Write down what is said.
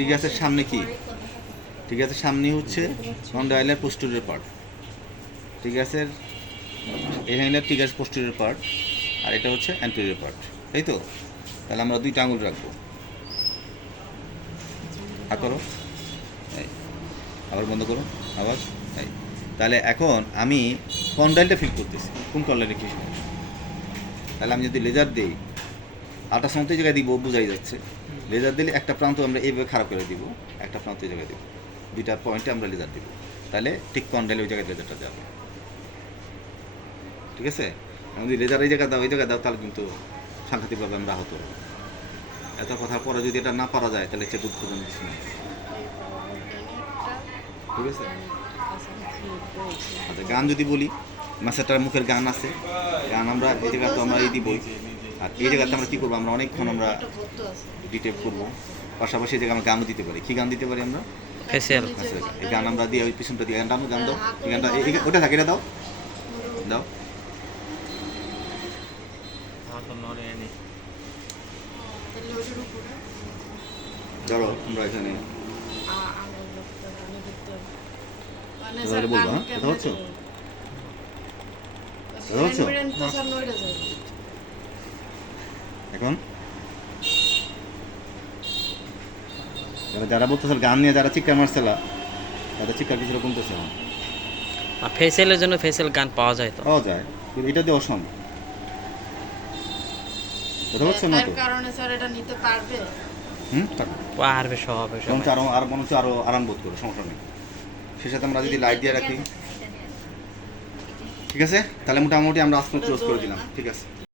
ট্রিগাসের সামনে কি? ট্রিগাসের সামনে হচ্ছে কন্ডাইলার পোস্টেরিয়র পার্ট। ট্রিগাসের এখানে ট্রিগাস পোস্টেরিয়র পার্ট, আর এটা হচ্ছে অ্যান্টেরিয়র পার্ট, তাই তো? তাহলে আমরা দুইটা আঙুল রাখবো। আর করো, এই আবার বন্ধ করো, আবার এই। তাহলে এখন আমি কন্ডাইলটা ফিল করতেছি, কোন কন্ডাইলে কী সমস্যা। তাহলে আমি যদি লেজার দিই, আল্ট্রাসাউন্ড এই জায়গায় দিব, বোঝাই যাচ্ছে। লেজার দিলে একটা প্রান্ত আমরা এইভাবে খারাপ করে দিব, একটা প্রান্ত এই জায়গায় দিব, দুইটা পয়েন্টে আমরা লেজার দিব। তাহলে ঠিক কন্ডাইলে ওই জায়গায় লেজারটা যাবে, ঠিক আছে? আমি যদি লেজার এই জায়গায় দাও, এই জায়গায় দাও, তাহলে কিন্তু সাংঘাতিকভাবে আমরা আহত হবো। এত কথার পরে যদি এটা না পারা যায়, তাহলে হচ্ছে দুঃখজনক কিছু নেই, ঠিক আছে? আচ্ছা, গান যদি বলি, মাস্টারটার মুখের গান আছে, গান আমরা এই জায়গাতে আমরা এই দিবই, আর এই জায়গাতে আমরা কী করবো, আমরা অনেকক্ষণ আমরা ডিটেক্ট করবো। পাশাপাশি এই জায়গায় আমরা গানও দিতে পারি। কী গান দিতে পারি আমরা? ফেসিয়াল। এই গান আমরা দিয়ে ওই পিছনটা দিয়ে গানটা গান দাও, এই গানটা ওটা থাকে, এটা দাও দাও। ধরো আমরা এখানে বলবো, হ্যাঁ কথা হচ্ছে, কথা হচ্ছে এখন। যারা বলতেছে গান নিয়ে, যারা চিৎকার মারছিল, তাদের চিৎকার কিছুটা কমতেছে এখন। আর ফেসিয়ালের জন্য ফেসিয়াল গান পাওয়া যায় তো? পাওয়া যায়, কিন্তু এটা দিয়ে অসম্ভব। কথা হচ্ছে না তো? কারণে স্যার এটা নিতে পারবে? পারবে, সব আরো মনে হচ্ছে আরো আরাম বোধ করে, সমস্যা নেই। সে সাথে আমরা যদি লাইট দিয়ে রাখি, ঠিক আছে? তাহলে মোটামুটি আমরা আজকে ক্লোজ করে দিলাম, ঠিক আছে?